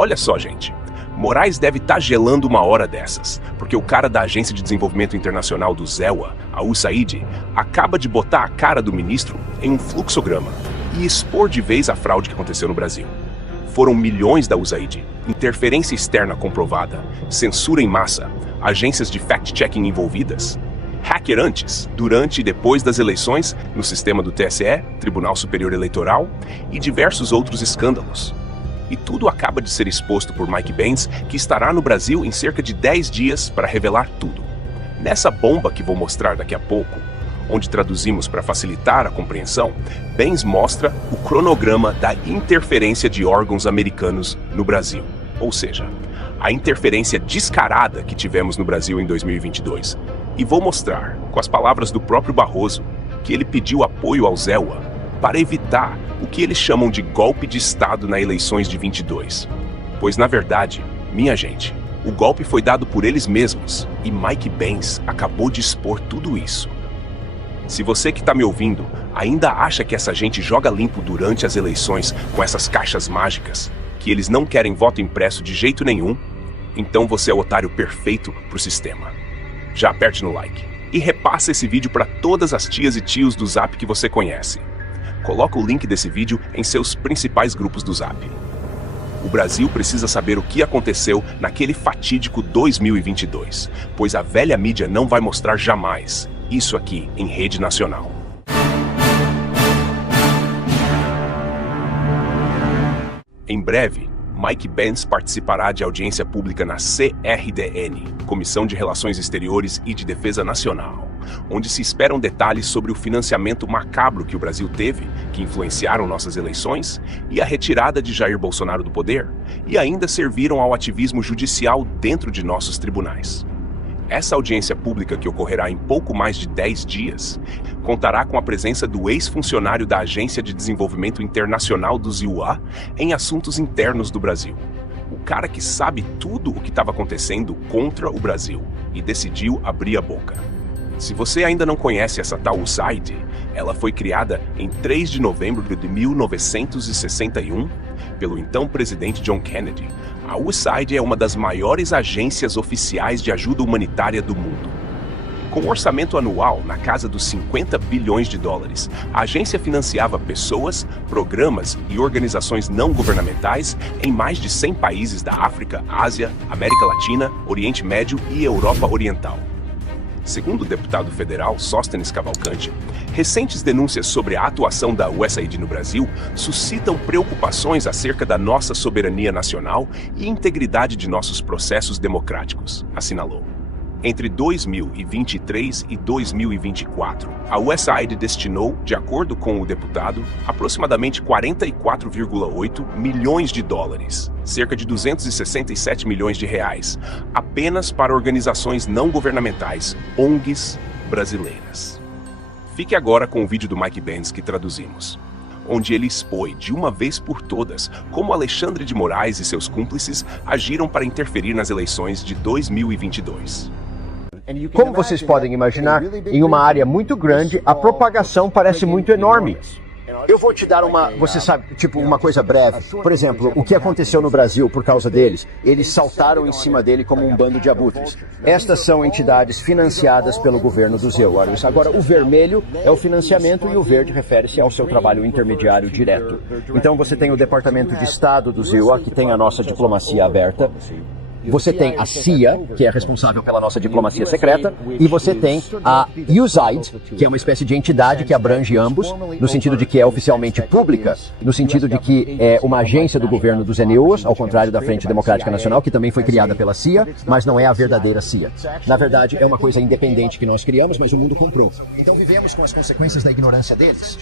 Olha só, gente. Moraes deve estar gelando uma hora dessas, porque o cara da Agência de Desenvolvimento Internacional do ZEWA, a USAID, acaba de botar a cara do ministro em um fluxograma e expor de vez a fraude que aconteceu no Brasil. Foram milhões da USAID, interferência externa comprovada, censura em massa, agências de fact-checking envolvidas, hacker antes, durante e depois das eleições no sistema do TSE, Tribunal Superior Eleitoral, e diversos outros escândalos. E tudo acaba de ser exposto por Mike Benz, que estará no Brasil em cerca de 10 dias para revelar tudo. Nessa bomba que vou mostrar daqui a pouco, onde traduzimos para facilitar a compreensão, Benz mostra o cronograma da interferência de órgãos americanos no Brasil. Ou seja, a interferência descarada que tivemos no Brasil em 2022. E vou mostrar, com as palavras do próprio Barroso, que ele pediu apoio ao ZEWA para evitar o que eles chamam de golpe de Estado nas eleições de 22. Pois, na verdade, minha gente, o golpe foi dado por eles mesmos e Mike Benz acabou de expor tudo isso. Se você que está me ouvindo ainda acha que essa gente joga limpo durante as eleições com essas caixas mágicas, que eles não querem voto impresso de jeito nenhum, então você é o otário perfeito para o sistema. Já aperte no like e repassa esse vídeo para todas as tias e tios do Zap que você conhece. Coloca o link desse vídeo em seus principais grupos do Zap. O Brasil precisa saber o que aconteceu naquele fatídico 2022, pois a velha mídia não vai mostrar jamais isso aqui em rede nacional. Em breve, Mike Benz participará de audiência pública na CRDN, Comissão de Relações Exteriores e de Defesa Nacional, onde se esperam detalhes sobre o financiamento macabro que o Brasil teve, que influenciaram nossas eleições, e a retirada de Jair Bolsonaro do poder, e ainda serviram ao ativismo judicial dentro de nossos tribunais. Essa audiência pública, que ocorrerá em pouco mais de 10 dias, contará com a presença do ex-funcionário da Agência de Desenvolvimento Internacional do ZEWA em assuntos internos do Brasil. O cara que sabe tudo o que estava acontecendo contra o Brasil e decidiu abrir a boca. Se você ainda não conhece essa tal USAID, ela foi criada em 3 de novembro de 1961 pelo então presidente John Kennedy. A USAID é uma das maiores agências oficiais de ajuda humanitária do mundo. Com um orçamento anual na casa dos 50 bilhões de dólares, a agência financiava pessoas, programas e organizações não governamentais em mais de 100 países da África, Ásia, América Latina, Oriente Médio e Europa Oriental. Segundo o deputado federal Sóstenes Cavalcante, recentes denúncias sobre a atuação da USAID no Brasil suscitam preocupações acerca da nossa soberania nacional e integridade de nossos processos democráticos, assinalou. Entre 2023 e 2024, a USAID destinou, de acordo com o deputado, aproximadamente 44,8 milhões de dólares, cerca de 267 milhões de reais, apenas para organizações não governamentais, ONGs brasileiras. Fique agora com o vídeo do Mike Benz que traduzimos, onde ele expõe de uma vez por todas como Alexandre de Moraes e seus cúmplices agiram para interferir nas eleições de 2022. Como vocês podem imaginar, em uma área muito grande, a propagação parece muito enorme. Eu vou te dar você sabe, tipo uma coisa breve. Por exemplo, o que aconteceu no Brasil por causa deles? Eles saltaram em cima dele como um bando de abutres. Estas são entidades financiadas pelo governo do ZEWA. Agora, o vermelho é o financiamento e o verde refere-se ao seu trabalho intermediário direto. Então você tem o Departamento de Estado do ZEWA, que tem a nossa diplomacia aberta. Você tem a CIA, que é responsável pela nossa diplomacia secreta, e você tem a USAID, que é uma espécie de entidade que abrange ambos, no sentido de que é oficialmente pública, no sentido de que é uma agência do governo dos NUAs, ao contrário da Frente Democrática Nacional, que também foi criada pela CIA, mas não é a verdadeira CIA. Na verdade, é uma coisa independente que nós criamos, mas o mundo comprou. Então vivemos com as consequências da ignorância deles.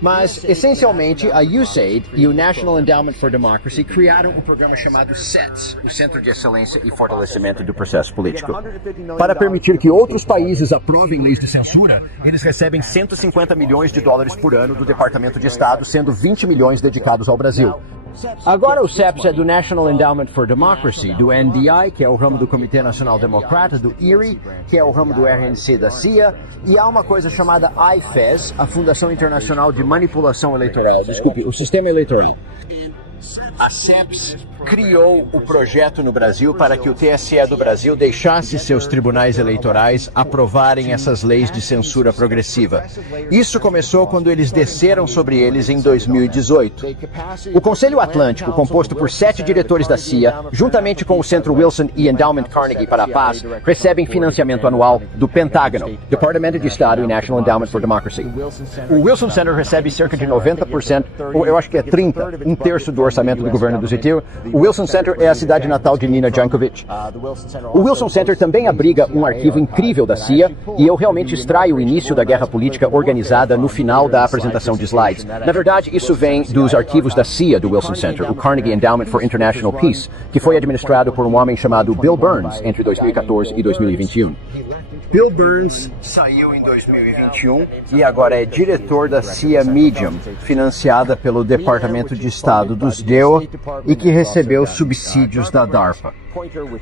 Mas, essencialmente, a USAID e o National Endowment for Democracy criaram um programa chamado CETS, o Centro de Excelência e Fortalecimento do Processo Político. Para permitir que outros países aprovem leis de censura, eles recebem 150 milhões de dólares por ano do Departamento de Estado, sendo 20 milhões dedicados ao Brasil. Agora o CEPS é do National Endowment for Democracy, do NDI, que é o ramo do Comitê Nacional Democrata, do IRI, que é o ramo do RNC da CIA, e há uma coisa chamada IFES, a Fundação Internacional de Manipulação Eleitoral, o Sistema Eleitoral. A CEPS criou o projeto no Brasil para que o TSE do Brasil deixasse seus tribunais eleitorais aprovarem essas leis de censura progressiva. Isso começou quando eles desceram sobre eles em 2018. O Conselho Atlântico, composto por 7 diretores da CIA, juntamente com o Centro Wilson e Endowment Carnegie para a Paz, recebem financiamento anual do Pentágono, Departamento de Estado e National Endowment for Democracy. O Wilson Center recebe cerca de 90%, ou eu acho que é 30%, um terço do orçamento do governo do Zitil. O Wilson Center é a cidade natal de Nina Jankovic. O Wilson Center também abriga um arquivo incrível da CIA, e eu realmente extraio o início da guerra política organizada no final da apresentação de slides. Na verdade, isso vem dos arquivos da CIA do Wilson Center, o Carnegie Endowment for International Peace, que foi administrado por um homem chamado Bill Burns entre 2014 e 2021. Bill Burns saiu em 2021 e agora é diretor da CIA Medium, financiada pelo Departamento de Estado dos DEO e que recebeu subsídios da DARPA.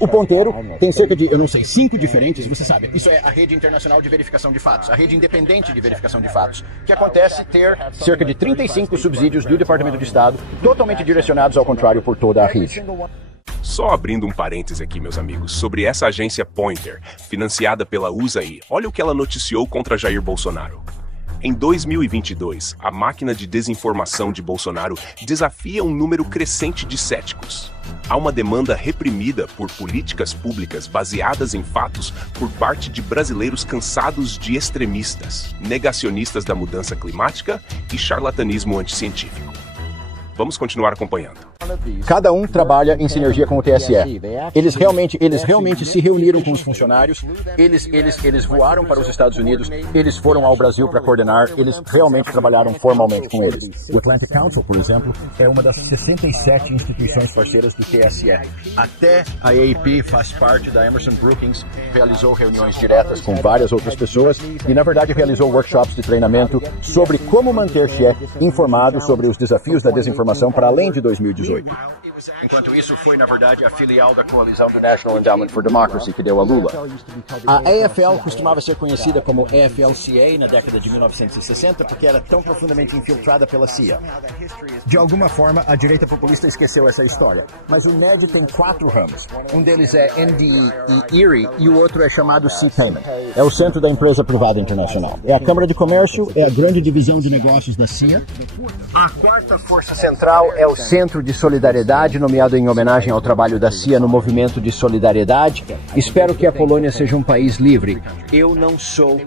O ponteiro tem cerca de, 5 diferentes, você sabe, isso é a Rede Internacional de Verificação de Fatos, a Rede Independente de Verificação de Fatos, que acontece ter cerca de 35 subsídios do Departamento de Estado, totalmente direcionados ao contrário por toda a rede. Só abrindo um parêntese aqui, meus amigos, sobre essa agência Pointer, financiada pela USAID, olha o que ela noticiou contra Jair Bolsonaro. Em 2022, a máquina de desinformação de Bolsonaro desafia um número crescente de céticos. Há uma demanda reprimida por políticas públicas baseadas em fatos por parte de brasileiros cansados de extremistas, negacionistas da mudança climática e charlatanismo anticientífico. Vamos continuar acompanhando. Cada um trabalha em sinergia com o TSE. Eles realmente se reuniram com os funcionários, eles voaram para os Estados Unidos, eles foram ao Brasil para coordenar, eles realmente trabalharam formalmente com eles. O Atlantic Council, por exemplo, é uma das 67 instituições parceiras do TSE. Até a AAP faz parte da Emerson Brookings, realizou reuniões diretas com várias outras pessoas e, na verdade, realizou workshops de treinamento sobre como manter-se informado sobre os desafios da desinformação para além de 2018. Enquanto isso, foi, na verdade, a filial da coalizão do National Endowment for Democracy que deu a Lula. A AFL costumava ser conhecida como AFL-CA na década de 1960 porque era tão profundamente infiltrada pela CIA. De alguma forma, a direita populista esqueceu essa história. Mas o NED tem 4 ramos. Um deles é NDE e ERIE e o outro é chamado C-Payment. É o centro da empresa privada internacional. É a Câmara de Comércio, é a grande divisão de negócios da CIA. A quarta força central é o Centro de Solidariedade, nomeado em homenagem ao trabalho da CIA no movimento de solidariedade. Espero que a Polônia seja um país livre. Eu não sou.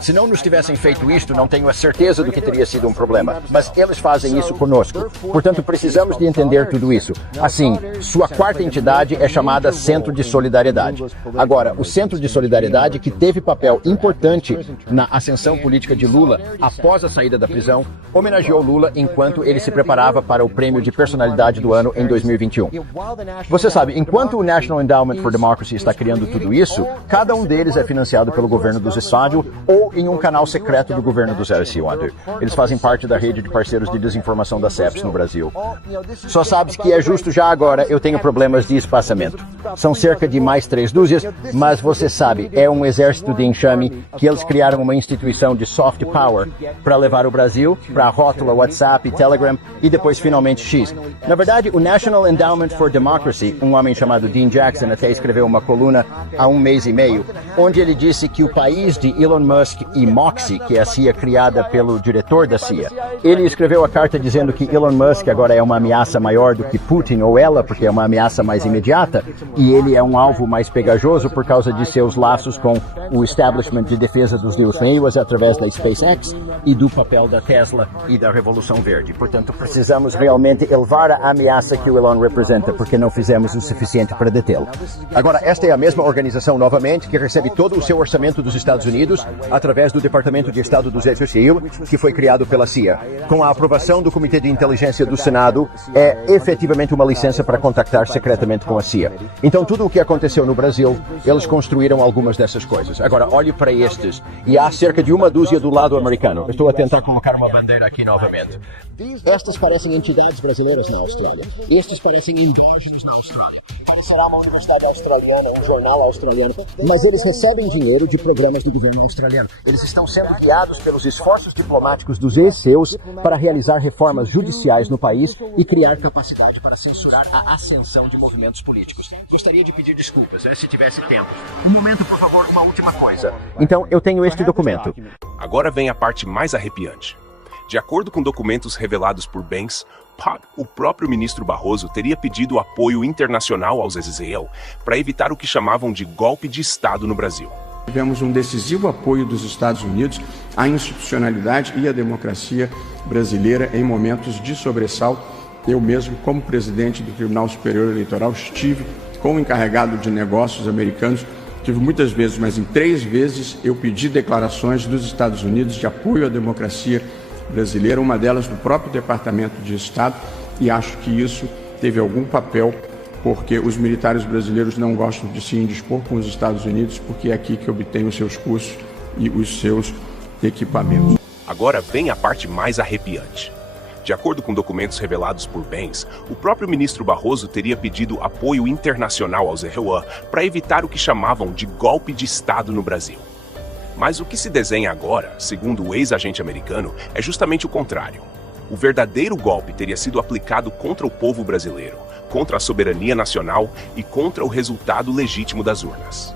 Se não nos tivessem feito isto, não tenho a certeza do que teria sido um problema. Mas eles fazem isso conosco. Portanto, precisamos de entender tudo isso. Assim, sua quarta entidade é chamada Centro de Solidariedade. Agora, o Centro de Solidariedade, que teve papel importante na ascensão política de Lula após a saída da prisão, homenageou Lula enquanto ele se preparava para o prêmio de personalidade do ano em 2021. Você sabe, enquanto o National Endowment for Democracy está criando tudo isso, cada um deles é financiado pelo governo dos estados ou em um canal secreto do governo dos LC1. Eles fazem parte da rede de parceiros de desinformação da CEPS no Brasil. Só sabes que é justo já agora eu tenho problemas de espaçamento. São cerca de mais 3 dúzias, mas você sabe, é um exército de enxame que eles criaram uma instituição de soft power para levar o Brasil para a rótula WhatsApp, Telegram e depois finalmente X. Na verdade, o National Endowment for Democracy, um homem chamado Dean Jackson até escreveu uma coluna há 1 mês e meio, onde ele disse que o país de Elon Musk e Moxie, que é a CIA criada pelo diretor da CIA, ele escreveu a carta dizendo que Elon Musk agora é uma ameaça maior do que Putin ou ela, porque é uma ameaça mais imediata, e ele é um alvo mais pegajoso por causa de seus laços com o establishment de defesa dos Deus meios através da SpaceX e do papel da Tesla e da Revolução Verde. Portanto, precisamos realmente elevar a ameaça que o Elon representa, porque não fizemos o suficiente para detê-lo. Agora, esta é a mesma organização, novamente, que recebe todo o seu orçamento dos Estados Unidos através do Departamento de Estado do ZCCU, que foi criado pela CIA. Com a aprovação do Comitê de Inteligência do Senado, é efetivamente uma licença para contactar secretamente com a CIA. Então, tudo o que aconteceu no Brasil, eles construíram algumas dessas coisas. Agora, olhe para estes, e há cerca de 1 dúzia do lado americano. Estou a tentar colocar uma bandeira aqui novamente. Estas parecem parecem entidades brasileiras na Austrália. Estes parecem endógenos na Austrália. Parecerá uma universidade australiana, um jornal australiano, mas eles recebem dinheiro de programas do governo australiano. Eles estão sendo guiados pelos esforços diplomáticos dos ESEUs para realizar reformas judiciais no país e criar capacidade para censurar a ascensão de movimentos políticos. Gostaria de pedir desculpas, se tivesse tempo. Um momento, por favor, uma última coisa. Então, eu tenho este documento. Agora vem a parte mais arrepiante. De acordo com documentos revelados por Banks, o próprio ministro Barroso teria pedido apoio internacional aos Israel para evitar o que chamavam de golpe de Estado no Brasil. Tivemos um decisivo apoio dos Estados Unidos à institucionalidade e à democracia brasileira em momentos de sobressalto. Eu mesmo, como presidente do Tribunal Superior Eleitoral, estive com o encarregado de negócios americanos. Tive muitas vezes, mas em 3 vezes eu pedi declarações dos Estados Unidos de apoio à democracia brasileira, uma delas do próprio Departamento de Estado, e acho que isso teve algum papel, porque os militares brasileiros não gostam de se indispor com os Estados Unidos, porque é aqui que obtêm os seus cursos e os seus equipamentos. Agora vem a parte mais arrepiante. De acordo com documentos revelados por Banks, o próprio ministro Barroso teria pedido apoio internacional aos Israel para evitar o que chamavam de golpe de Estado no Brasil. Mas o que se desenha agora, segundo o ex-agente americano, é justamente o contrário. O verdadeiro golpe teria sido aplicado contra o povo brasileiro, contra a soberania nacional e contra o resultado legítimo das urnas.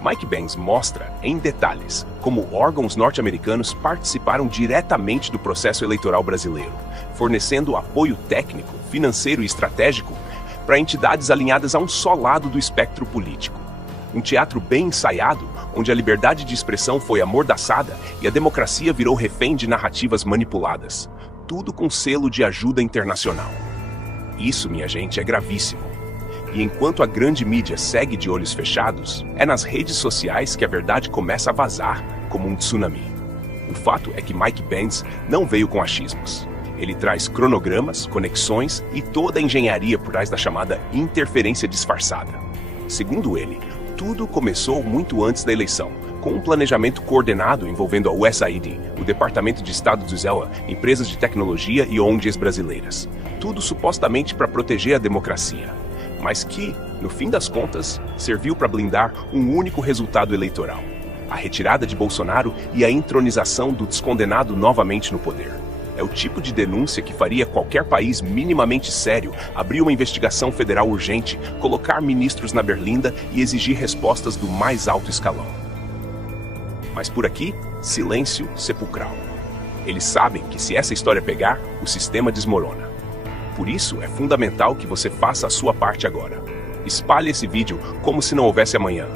Mike Banks mostra, em detalhes, como órgãos norte-americanos participaram diretamente do processo eleitoral brasileiro, fornecendo apoio técnico, financeiro e estratégico para entidades alinhadas a um só lado do espectro político. Um teatro bem ensaiado, onde a liberdade de expressão foi amordaçada e a democracia virou refém de narrativas manipuladas, tudo com selo de ajuda internacional. Isso, minha gente, é gravíssimo. E enquanto a grande mídia segue de olhos fechados, é nas redes sociais que a verdade começa a vazar como um tsunami. O fato é que Mike Banks não veio com achismos. Ele traz cronogramas, conexões e toda a engenharia por trás da chamada interferência disfarçada. Segundo ele, tudo começou muito antes da eleição, com um planejamento coordenado envolvendo a USAID, o Departamento de Estado do Israel, empresas de tecnologia e ONGs brasileiras. Tudo supostamente para proteger a democracia, mas que, no fim das contas, serviu para blindar um único resultado eleitoral: a retirada de Bolsonaro e a entronização do descondenado novamente no poder. É o tipo de denúncia que faria qualquer país minimamente sério abrir uma investigação federal urgente, colocar ministros na berlinda e exigir respostas do mais alto escalão. Mas por aqui, silêncio sepulcral. Eles sabem que se essa história pegar, o sistema desmorona. Por isso, é fundamental que você faça a sua parte agora. Espalhe esse vídeo como se não houvesse amanhã.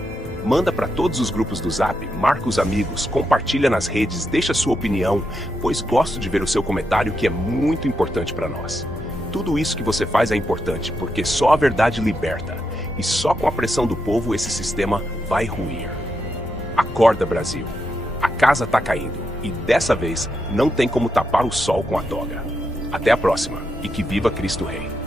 Manda para todos os grupos do Zap, marca os amigos, compartilha nas redes, deixa sua opinião, pois gosto de ver o seu comentário, que é muito importante para nós. Tudo isso que você faz é importante, porque só a verdade liberta, e só com a pressão do povo esse sistema vai ruir. Acorda, Brasil! A casa tá caindo, e dessa vez não tem como tapar o sol com a toga. Até a próxima, e que viva Cristo Rei!